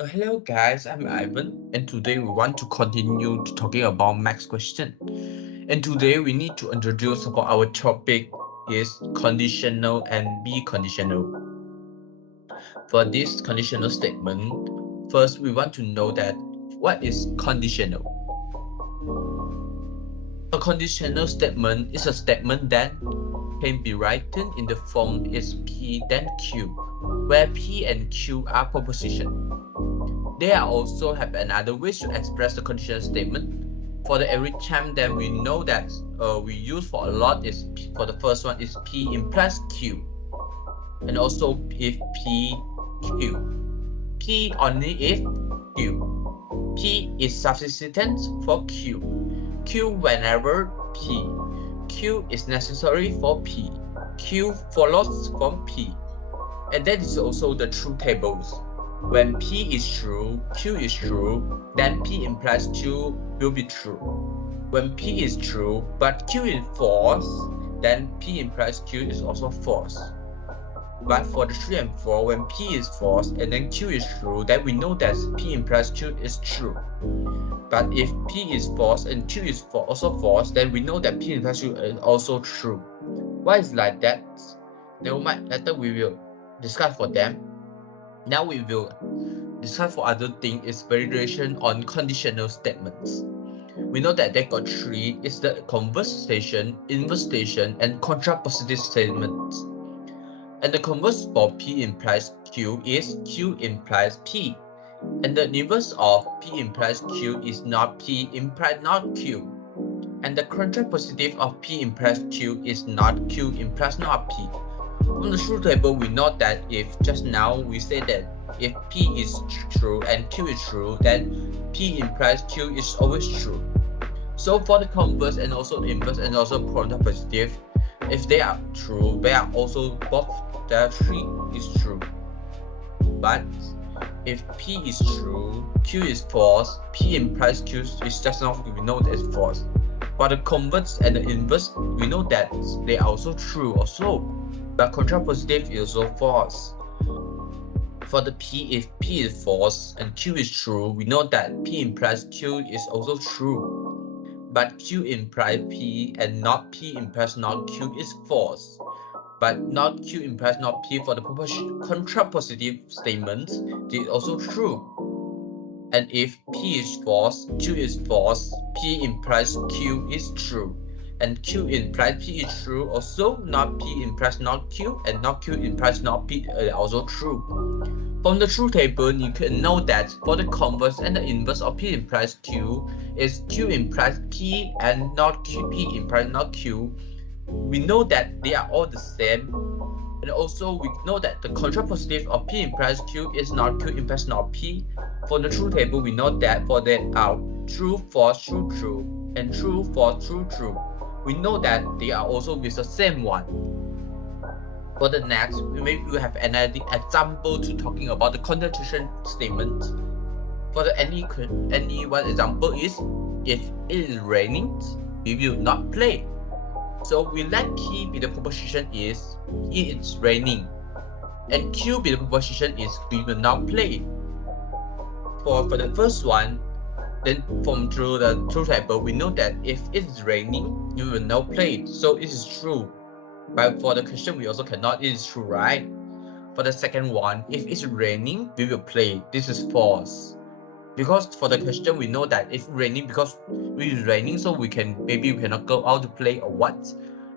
Hello guys, I'm Ivan, and today we want to continue to talking about max question. And today we need to introduce about our topic is conditional and biconditional. For this conditional statement, first we want to know that what is conditional. A conditional statement is a statement that can be written in the form is P then Q, where P and Q are propositions. There also have another way to express the conditional statement. For the every time that we know that we use for a lot is for the first one is P implies Q, and also if P Q, P only if Q, P is subsistent for Q, Q whenever P, Q is necessary for P, Q follows from P, and that is also the true tables. When P is true, Q is true, then P implies Q will be true. When P is true, but Q is false, then P implies Q is also false. But for the 3 and 4, when P is false and then Q is true, then we know that P implies Q is true. But if P is false and Q is also false, then we know that P implies Q is also true. Why is like that? Never mind, later we will discuss for them. Now we will discuss for other thing is variation on conditional statements. We know that they got three is the converse station, inverse station, and contrapositive statements. And the converse for P implies Q is Q implies P. And the inverse of P implies Q is not P implies not Q. And the contrapositive of P implies Q is not Q implies not P. From the truth table, we know that if just now we say that if P is true and Q is true, then P implies Q is always true. So for the converse and also inverse and also contrapositive, if they are true, they are also both the three is true. But if P is true, Q is false, P implies Q is just not we know that it's false. But the converse and the inverse, we know that they are also true also. But contrapositive is also false. For the P, if P is false and Q is true, we know that P implies Q is also true. But Q implies P and not P implies not Q is false. But not Q implies not P for the contrapositive statements, it is also true. And if P is false, Q is false, P implies Q is true. And Q implies P is true, also not P implies not Q, and not Q implies not P also true. From the truth table, you can know that for the converse and the inverse of P implies Q is Q implies P and not Q, P implies not Q. We know that they are all the same. And also we know that the contrapositive of P implies Q is not Q implies not P. For the truth table, we know that for that are true, false, true, true, and true, false, true, true. We know that they are also with the same one. For the next, maybe we have another example to talking about the conjunction statement. For the any one example is if it is raining, we will not play. So we let P be the proposition is it is raining, and Q be the proposition is we will not play. For the first one, then from through the truth table, we know that if it is raining, you will not play. So it is true. But for the question, we also cannot. It is true, right? For the second one, if it's raining, we will play. This is false. Because for the question, we know that if raining, because it is raining, so we cannot go out to play or what.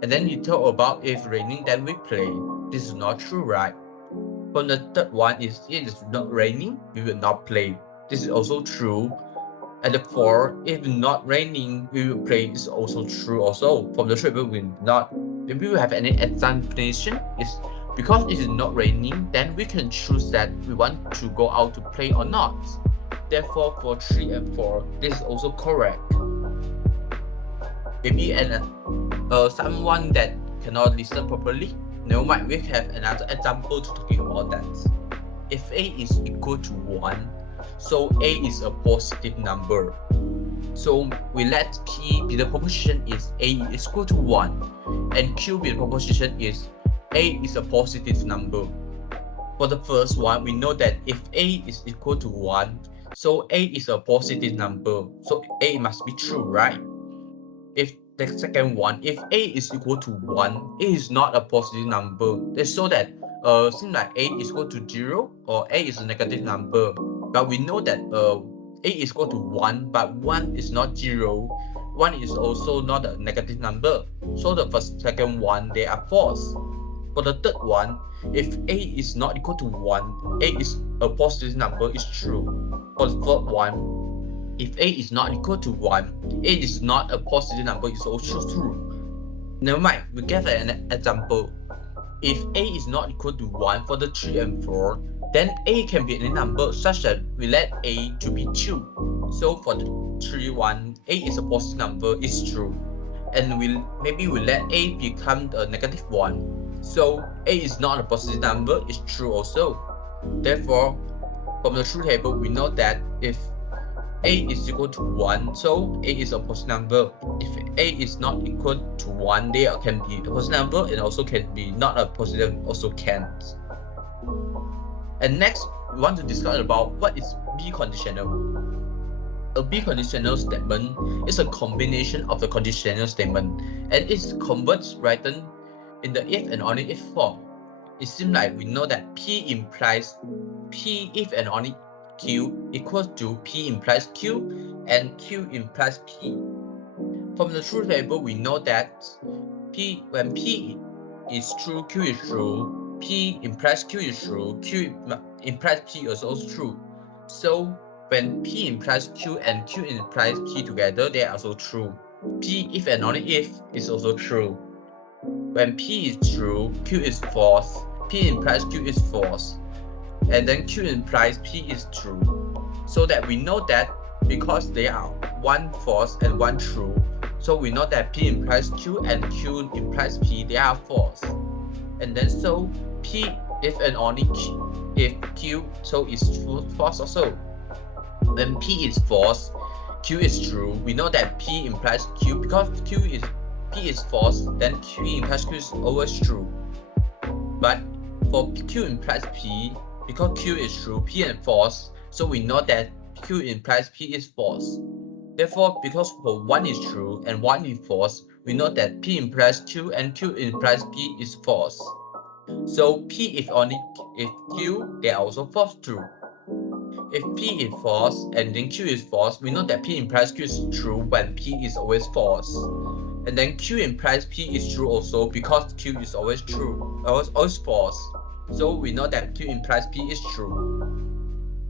And then you talk about if raining, then we play. This is not true, right? From the third one is it is not raining, we will not play. This is also true. And the fourth, if not raining, we will play is also true. Also, from the table, we not. If we have any explanation, is because it is not raining, then we can choose that we want to go out to play or not. Therefore, for 3 and 4, this is also correct. Maybe someone that cannot listen properly, never mind, we have another example to talking about that. If A is equal to 1, so A is a positive number. So we let P be the proposition is A is equal to 1, and Q be the proposition is A is a positive number. For the first one, we know that if a is equal to 1, so a is a positive number, so a must be true, right? If the second one, if a is equal to 1, a is not a positive number. They show that seems like a is equal to 0 or a is a negative number. But we know that a is equal to 1, but 1 is not 0. 1 is also not a negative number. So the second one, they are false. For the third one, if a is not equal to 1, a is a positive number, is true. For the third one, if a is not equal to 1, a is not a positive number, is also true. Never mind, we get an example. If a is not equal to 1 for the 3 and 4, then a can be any number such that we let a to be 2. So for the 3 1, a is a positive number, is true. And maybe we let a become a negative 1. So a is not a positive number, is true also. Therefore, from the truth table, we know that if a is equal to 1, so a is a positive number. If a is not equal to 1, there can be a positive number and also can be not a positive, also can't. And next, we want to discuss about what is biconditional. A biconditional statement is a combination of the conditional statement, and it's converts written in the if and only if form. It seems like we know that P implies P if and only Q equals to P implies Q and Q implies P. From the truth table, we know that when P is true, Q is true, P implies Q is true, Q implies P is also true. So when P implies Q and Q implies P together, they are also true. P if and only if is also true. When P is true, Q is false, P implies Q is false, and then Q implies P is true. So that we know that because they are one false and one true, so we know that P implies Q and Q implies P, they are false. And then so P if and only Q, if Q, so is false also. When P is false, Q is true, we know that P implies Q because P is false, then Q implies Q is always true. But for Q implies P, because Q is true, P and false, so we know that Q implies P is false. Therefore, because for one is true and one is false, we know that P implies Q and Q implies P is false. So P if Q, they are also false true. If P is false and then Q is false, we know that P implies Q is true when P is always false. And then Q implies P is true also because Q is always true, always false. So we know that Q implies P is true.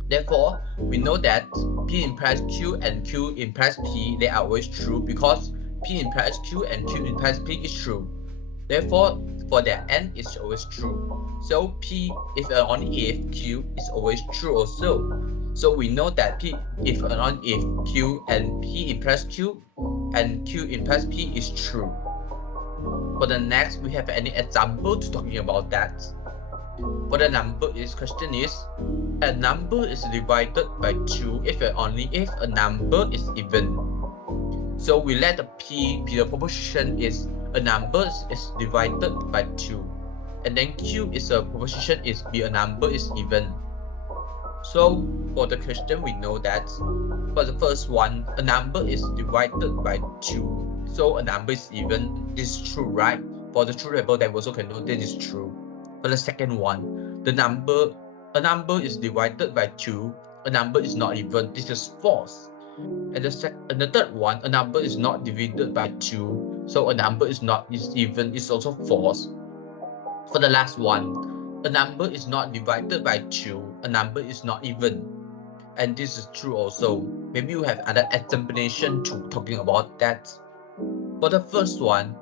Therefore, we know that P implies Q and Q implies P, they are always true because P implies Q and Q implies P is true. Therefore, for their N is always true. So P if and only if Q is always true also. So we know that P if and only if Q and P implies Q and Q implies P is true. For the next, we have any example to talking about that. For the number, question is, a number is divided by 2 if and only if a number is even. So we let the P be the proposition is a number is divided by 2, and then Q is a proposition is be a number is even. So for the question, we know that for the first one, a number is divided by 2, so a number is even. This is true, right? For the true table, that also can know this is true. For the second one, a number is divided by 2, a number is not even. This is false. And the third one, a number is not divided by 2, so a number is even, is also false. For the last one, a number is not divided by 2, a number is not even, and this is true also. Maybe you have other explanation to talking about that. For the first one,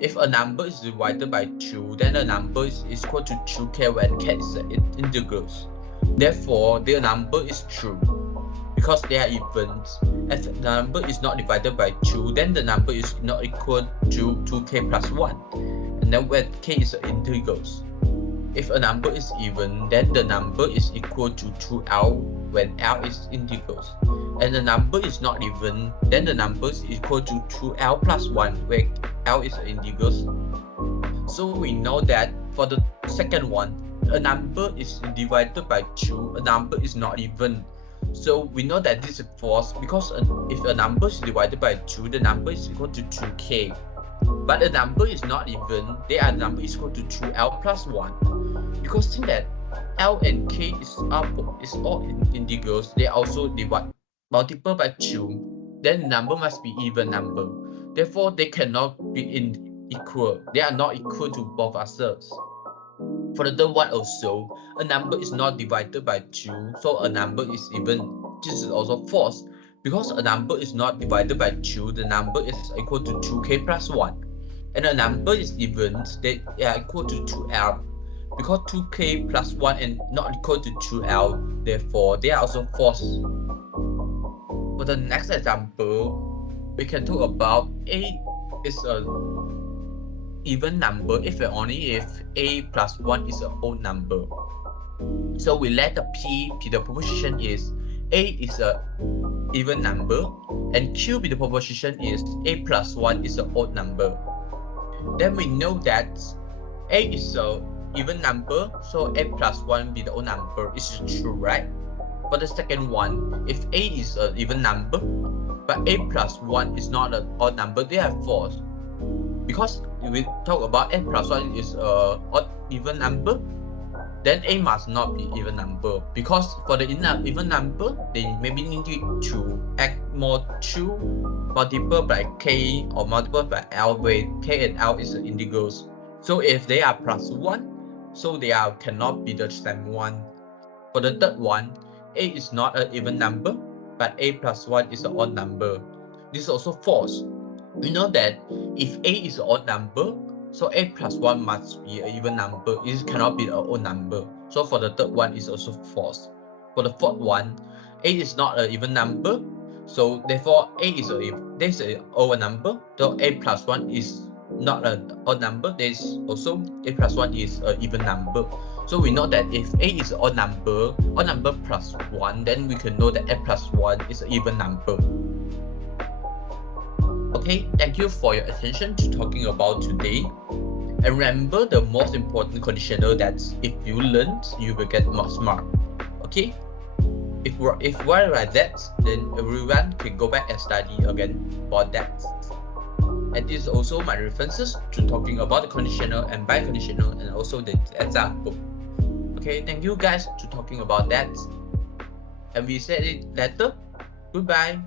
if a number is divided by 2, then the number is equal to 2k when k is integers. Therefore, the number is true because they are evens. If the number is not divided by 2, then the number is not equal to 2k plus 1. And then when k is integers. If a number is even, then the number is equal to 2l when l is integers. And the number is not even, then the number is equal to 2l plus 1 where l is integers. So we know that for the second one, a number is divided by 2, a number is not even. So we know that this is false because if a number is divided by 2, the number is equal to 2k. But a number is not even, their number is equal to 2l plus 1. Because since that l and k is all integers, they also multiple by 2, then the number must be even number. Therefore, they cannot be equal. They are not equal to both ourselves. For the third one also, a number is not divided by 2, so a number is even. This is also false. Because a number is not divided by 2, the number is equal to 2k plus 1. And a number is even, they are equal to 2l. Because 2k plus 1 and not equal to 2l, therefore they are also false. For the next example, we can talk about a is a even number if and only if a plus 1 is an odd number. So we let the p be the proposition is a is a even number and q be the proposition is a plus 1 is an odd number. Then we know that a is a even number, so a plus 1 be the odd number. Is true, right? For the second one, if a is an even number but a plus 1 is not an odd number, they are false. Because we talk about a plus 1 is a odd even number, then a must not be even number. Because for the even number, they maybe need to add more 2 multiple by k or multiple by l, where k and l is integers. So if they are plus 1, so they cannot be the same one. For the third one, a is not an even number, but a plus 1 is an odd number. This is also false. We know that if a is an odd number, so a plus 1 must be an even number. It cannot be an odd number. So for the third one is also false. For the fourth one, a is not an even number, so therefore a is an odd number. So a plus 1 is not an odd number. There's also a plus 1 is an even number. So we know that if a is an odd number plus 1, then we can know that a plus 1 is an even number. Okay, thank you for your attention to talking about today. And remember the most important conditional that if you learn, you will get more smart. Okay? If we're like that, then everyone can go back and study again for that. And this is also my references to talking about the conditional and biconditional and also the example. Okay, thank you guys to talking about that. And we said it later. Goodbye.